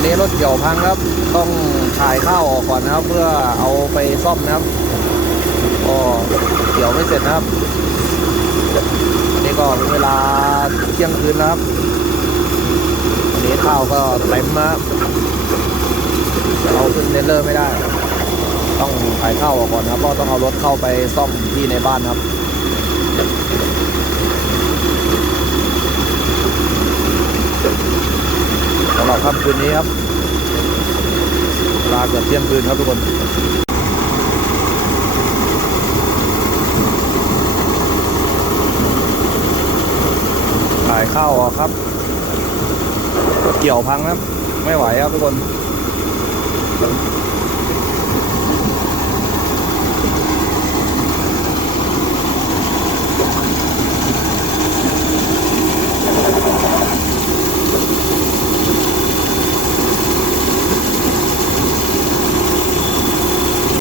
ันนี้รถเกี่ยวพังครับ ต้องถ่ายข้าวออกก่อนนะครับ เพื่อเอาไปซ่อมนะครับก็เกี่ยวไม่เสร็จนะครับอันนี้ก็เป็นเวลาเที่ยงคืนแล้วครับอันนี้ข้าวก็เต็มนะครับเราขึ้นเทรลเลอร์ไม่ได้ ต้องถ่ายข้าวออกก่อนนะครับเพราะต้องเอารถเข้าไปซ่อมที่ในบ้านครับ สำ หรับค่ำคืนนี้ครับลาเกือบเที่ยงคืนครับทุกคนถ่ายข้าวออกครับ เกี่ยวพังครับไม่ไหวครับทุกคน